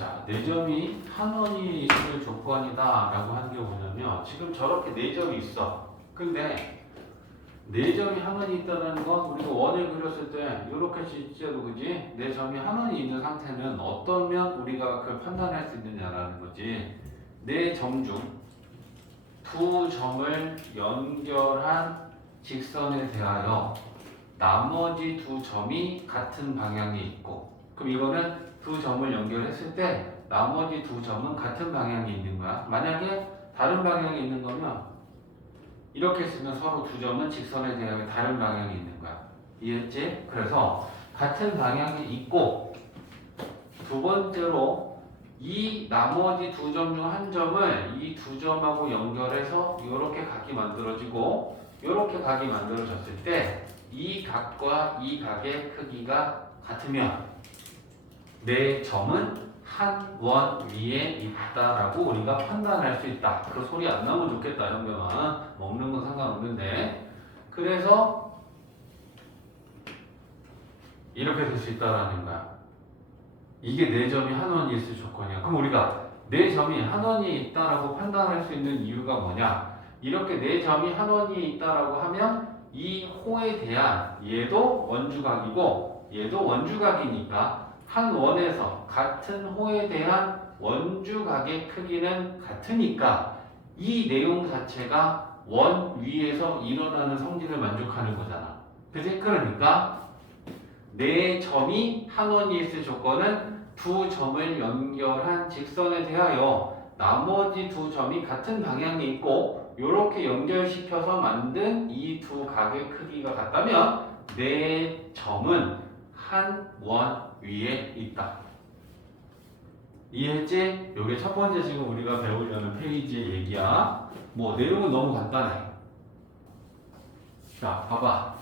자, 4점이 한 원이 있을 조건이다 라고 하는 게 뭐냐면 지금 저렇게 4점이 있어. 근데 4점이 한 원이 있다는 건 우리가 원을 그렸을 때 이렇게 실제로 그지? 4점이 한 원이 있는 상태는 어떠면 우리가 그걸 판단할 수 있느냐라는 거지. 4점 중 두 점을 연결한 직선에 대하여 나머지 두 점이 같은 방향에 있고, 그럼 이거는 두 점을 연결했을 때 나머지 두 점은 같은 방향에 있는 거야. 만약에 다른 방향에 있는 거면 이렇게 쓰면 서로 두 점은 직선에 대하여 다른 방향에 있는 거야. 이해했지? 그래서 같은 방향에 있고, 두 번째로 이 나머지 두 점 중 한 점을 이 두 점하고 연결해서 이렇게 각이 만들어지고 이렇게 각이 만들어졌을 때 이 각과 이 각의 크기가 같으면 내 점은 한 원 위에 있다라고 우리가 판단할 수 있다. 그 소리 안 나면 좋겠다, 형경아. 먹는 건 상관없는데. 그래서 이렇게 될 수 있다라는 거야. 이게 4점이 한 원이 있을 조건이야. 그럼 우리가 4점이 한 원이 있다라고 판단할 수 있는 이유가 뭐냐? 이렇게 4점이 한 원이 있다라고 하면 이 호에 대한 얘도 원주각이고 얘도 원주각이니까 한 원에서 같은 호에 대한 원주각의 크기는 같으니까 이 내용 자체가 원 위에서 일어나는 성질을 만족하는 거잖아. 그치? 그러니까 4점이 한 원이 있을 조건은 두 점을 연결한 직선에 대하여 나머지 두 점이 같은 방향에 있고 이렇게 연결시켜서 만든 이 두 각의 크기가 같다면 4점은 한 원 위에 있다. 이해했지? 이게 첫 번째 지금 우리가 배우려는 페이지의 얘기야. 뭐 내용은 너무 간단해. 자, 봐봐.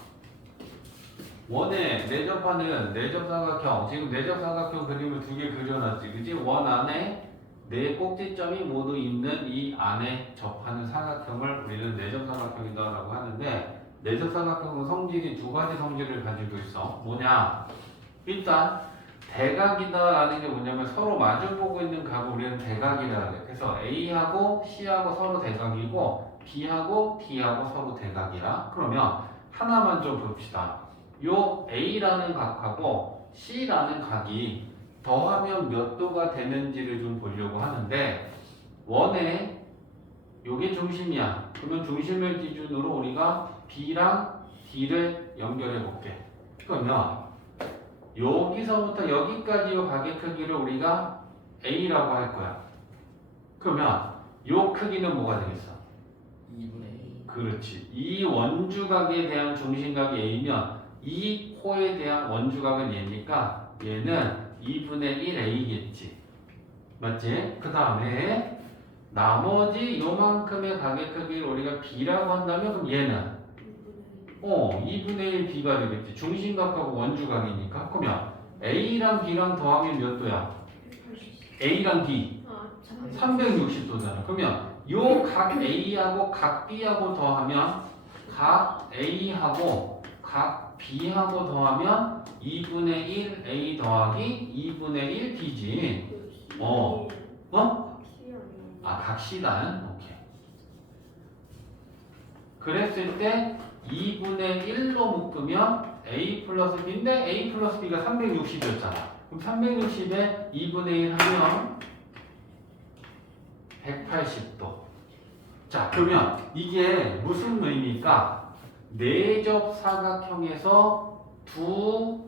원에 내접하는 내접삼각형, 지금 내접삼각형 그림을 2개 그려놨지, 그지? 원 안에 4 꼭지점이 모두 있는 이 안에 접하는 삼각형을 우리는 내접삼각형이다라고 하는데, 내접삼각형은 성질이 2가지 성질을 가지고 있어. 뭐냐? 일단 대각이다라는 게 뭐냐면 서로 마주보고 있는 각을 우리는 대각이라 그래. 그래서 A하고 C하고 서로 대각이고 B하고 D하고 서로 대각이야. 그러면 하나만 좀 봅시다. 요 A라는 각하고 C라는 각이 더하면 몇 도가 되는지를 좀 보려고 하는데, 원에 요게 중심이야. 그러면 중심을 기준으로 우리가 B랑 D를 연결해 볼게. 그러면 여기서부터 여기까지 요 각의 크기를 우리가 A라고 할 거야. 그러면 요 크기는 뭐가 되겠어? 2분의 1. 그렇지. 이 원주각에 대한 중심각이 A면 이 호에 대한 원주각은 얘니까 얘는 2분의 1 A겠지. 맞지? 그 다음에 나머지 요만큼의 각의 크기를 우리가 B라고 한다면 그럼 얘는 2분의 1 B가 되겠지. 중심각하고 원주각이니까. 그러면 A랑 B랑 더하면 몇 도야? A랑 B 360도잖아. 그러면 요 각 A하고 각 B하고 더하면 각 A하고 각 B하고 더하면 2분의 1 A 더하기 2분의 1 B지. 어? 각시단. 오케이. 그랬을 때 2분의 1로 묶으면 A 플러스 B인데 A 플러스 B가 360이었잖아. 그럼 360에 2분의 1 하면 180도. 자, 그러면 이게 무슨 의미일까? 내접 사각형에서 두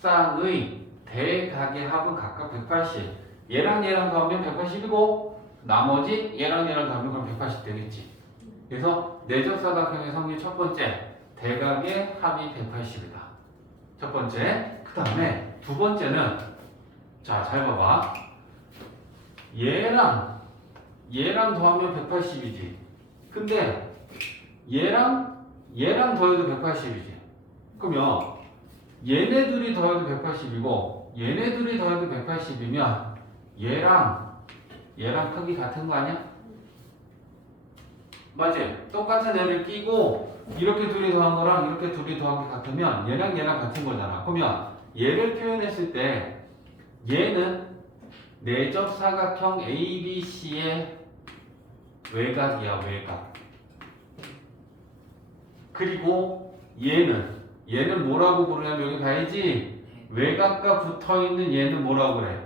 쌍의 대각의 합은 각각 180. 얘랑 얘랑 더하면 180이고 나머지 얘랑 얘랑 더하면 그럼 180 되겠지. 그래서 내접 사각형의 성질 첫 번째, 대각의 합이 180이다. 첫 번째. 그 다음에 두 번째는, 자, 잘 봐봐. 얘랑 더하면 180이지. 근데 얘랑 더해도 180이지. 그러면 얘네 둘이 더해도 180이고 얘네 둘이 더해도 180이면 얘랑 크기 같은 거 아니야? 맞지? 똑같은 애를 끼고 이렇게 둘이 더한 거랑 이렇게 둘이 더한 게 같으면 얘랑 같은 거잖아. 그러면 얘를 표현했을 때 얘는 내적 사각형 ABC의 외곽이야, 외곽. 그리고 얘는 뭐라고 부르냐면 여기 봐야지. 외곽과 붙어있는 얘는 뭐라고 그래?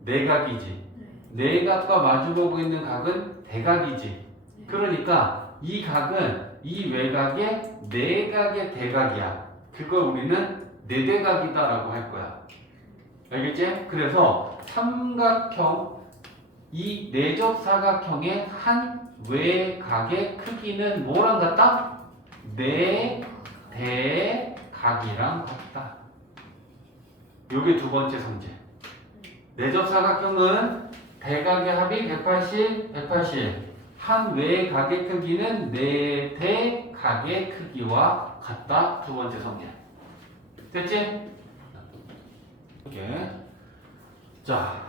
내각이지. 내각과 마주보고 있는 각은 대각이지. 그러니까 이 각은 이 외곽의 내각의 대각이야. 그걸 우리는 내대각이다라고 할 거야. 알겠지? 그래서 삼각형, 이 내적 사각형의 한 외곽의 크기는 뭐랑 같다? 내대각이랑 같다. 요게 두 번째 성질. 내적 사각형은 대각의 합이 180, 180. 한 외곽의 크기는 내대각의 크기와 같다. 두 번째 성질. 됐지? 이렇게. 자,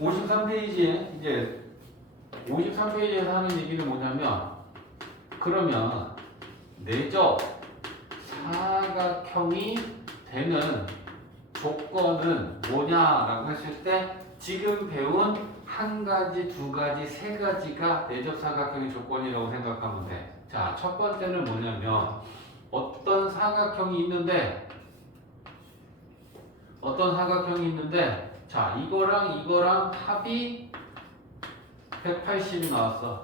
53페이지에 이제 53페이지에서 하는 얘기는 뭐냐면, 그러면 내적 사각형이 되는 조건은 뭐냐라고 했을 때 지금 배운 한 가지, 두 가지, 세 가지가 내적 사각형의 조건이라고 생각하면 돼. 자, 첫 번째는 뭐냐면 어떤 사각형이 있는데 자, 이거랑 합이 180이 나왔어.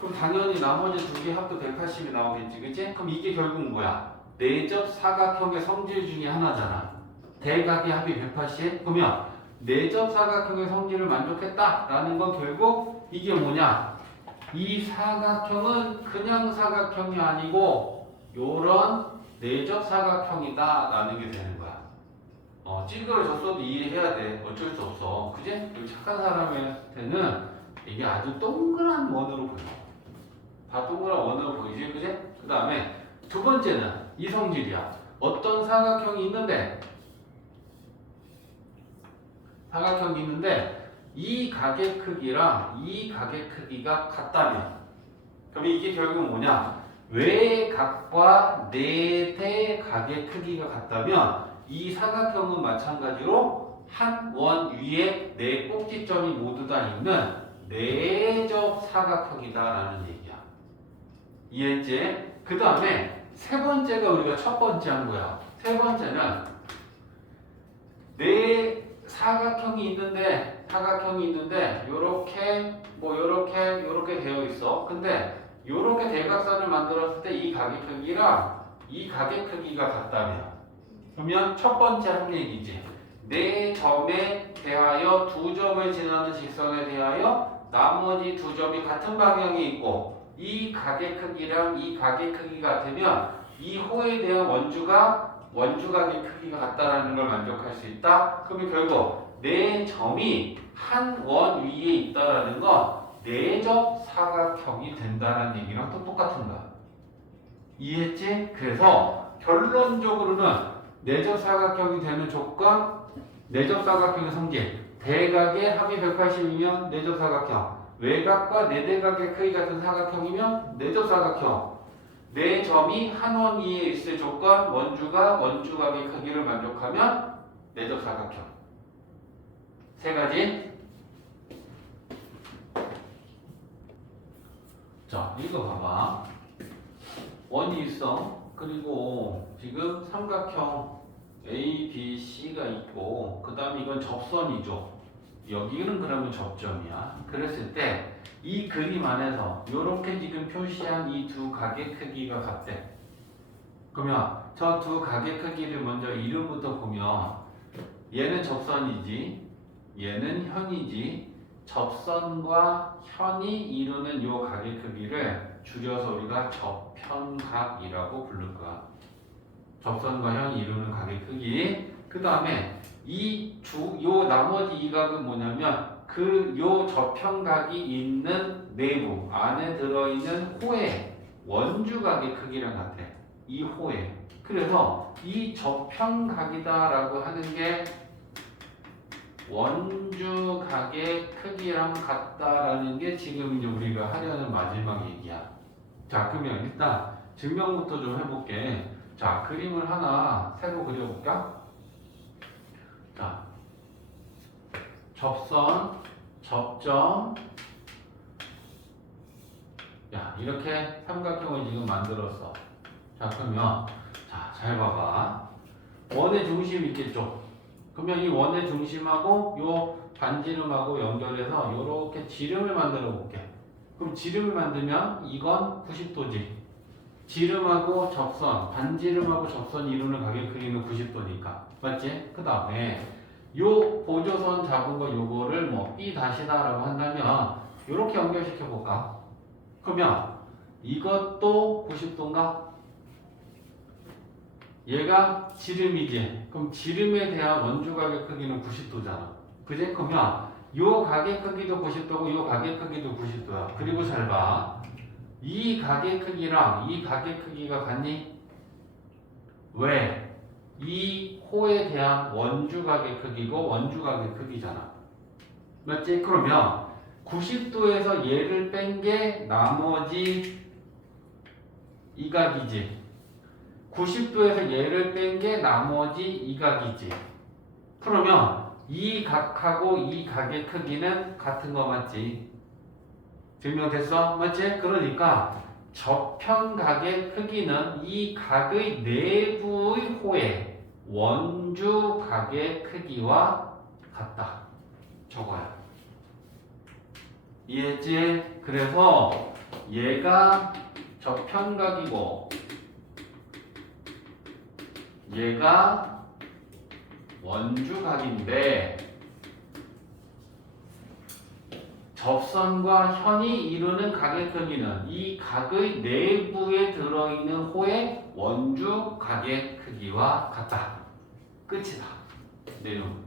그럼 당연히 나머지 두 개 합도 180이 나오겠지, 그치? 그럼 이게 결국 뭐야? 내적 사각형의 성질 중에 하나잖아. 대각의 합이 180. 그러면 내적 사각형의 성질을 만족했다라는 건 결국 이게 뭐냐? 이 사각형은 그냥 사각형이 아니고 요런 내적 사각형이다라는 게 되는 거야. 찌그러졌어도 이해해야 돼. 어쩔 수 없어. 그지? 여기 착한 사람한테는 이게 아주 동그란 원으로 보여. 다 동그란 원으로 보이지? 그지? 그 다음에 두 번째는 이 성질이야. 어떤 사각형이 있는데 이 각의 크기랑 이 각의 크기가 같다면, 그럼 이게 결국 뭐냐? 외각과 내대각의 크기가 같다면 이 사각형은 마찬가지로 한 원 위에 네 꼭지점이 모두 다 있는 내적 사각형이다라는 얘기야. 이해했지? 그 다음에 세 번째가 우리가 첫 번째 한 거야. 세 번째는 네 사각형이 있는데 요렇게 되어 있어. 근데 요렇게 대각선을 만들었을 때 이 각의 크기랑 이 각의 크기가 같다면, 그러면 첫 번째 한 얘기지. 네 점에 대하여 두 점을 지나는 직선에 대하여 나머지 두 점이 같은 방향에 있고 이 각의 크기랑 이 각의 크기가 같으면 이 호에 대한 원주각의 크기가 같다라는 걸 만족할 수 있다. 그러면 결국 네 점이 한 원 위에 있다라는 건 내적 사각형이 된다는 얘기랑 또 똑같은 거야. 이해했지? 그래서 결론적으로는 내적 사각형이 되는 조건, 내적 사각형의 성질, 대각의 합이 180이면 내적 사각형, 외곽과 내대각의 크기 같은 사각형이면 내적 사각형, 네 점이 한 원 위에 있을 조건, 원주각의 크기를 만족하면 내적 사각형. 세 가지. 자, 이거 봐봐. 원이 있어. 그리고 지금 삼각형 A, B, C가 있고, 그 다음에 이건 접선이죠. 여기는 그러면 접점이야. 그랬을 때 이 그림 안에서 이렇게 지금 표시한 이 두 각의 크기가 같대. 그러면 저 두 각의 크기를 먼저 이름부터 보면 얘는 접선이지, 얘는 현이지. 접선과 현이 이루는 이 각의 크기를 줄여서 우리가 접현각이라고 부를 거야. 접선과 현이 이루는 각의 크기. 그 다음에 요 나머지 이 각은 뭐냐면 요 접현각이 있는 내부 안에 들어있는 호의 원주각의 크기랑 같아. 이 호의. 그래서 이 접현각이다라고 하는 게 원주각의 크기랑 같다라는 게 지금 이제 우리가 하려는 마지막 얘기야. 자, 그러면 일단 증명부터 좀 해볼게. 자, 그림을 하나 새로 그려볼까? 자, 접선, 접점. 야, 이렇게 삼각형을 지금 만들었어. 자, 그러면 자, 잘 봐봐. 원의 중심 있겠죠? 그러면 이 원의 중심하고 요 반지름하고 연결해서 요렇게 지름을 만들어 볼게. 그럼 지름을 만들면 이건 90도지. 지름하고 접선, 반지름하고 접선이 이루는 가격 크기는 90도니까. 맞지? 그 다음에 요 보조선 잡은 거 요거를 뭐 B 다시다라고 한다면 요렇게 연결시켜 볼까? 그러면 이것도 90도인가? 얘가 지름이지. 그럼 지름에 대한 원주 가격 크기는 90도잖아. 그지? 그러면 요 가격 크기도 90도고 요 가격 크기도 90도야. 그리고 잘 봐. 이 가격 크기랑 이 가격 크기가 같니? 왜? 이 호에 대한 원주 가격 크기고 원주 가격 크기잖아. 맞지? 그러면 90도에서 얘를 뺀 게 나머지 이 각이지. 90도에서 얘를 뺀 게 나머지 이 각이지. 그러면 이 각하고 이 각의 크기는 같은 거 맞지? 증명됐어? 맞지? 그러니까 저편각의 크기는 이 각의 내부의 호의 원주 각의 크기와 같다. 저거야. 이해했지? 그래서 얘가 저편각이고 얘가 원주각인데 접선과 현이 이루는 각의 크기는 이 각의 내부에 들어있는 호의 원주 각의 크기와 같다. 끝이다. 내용.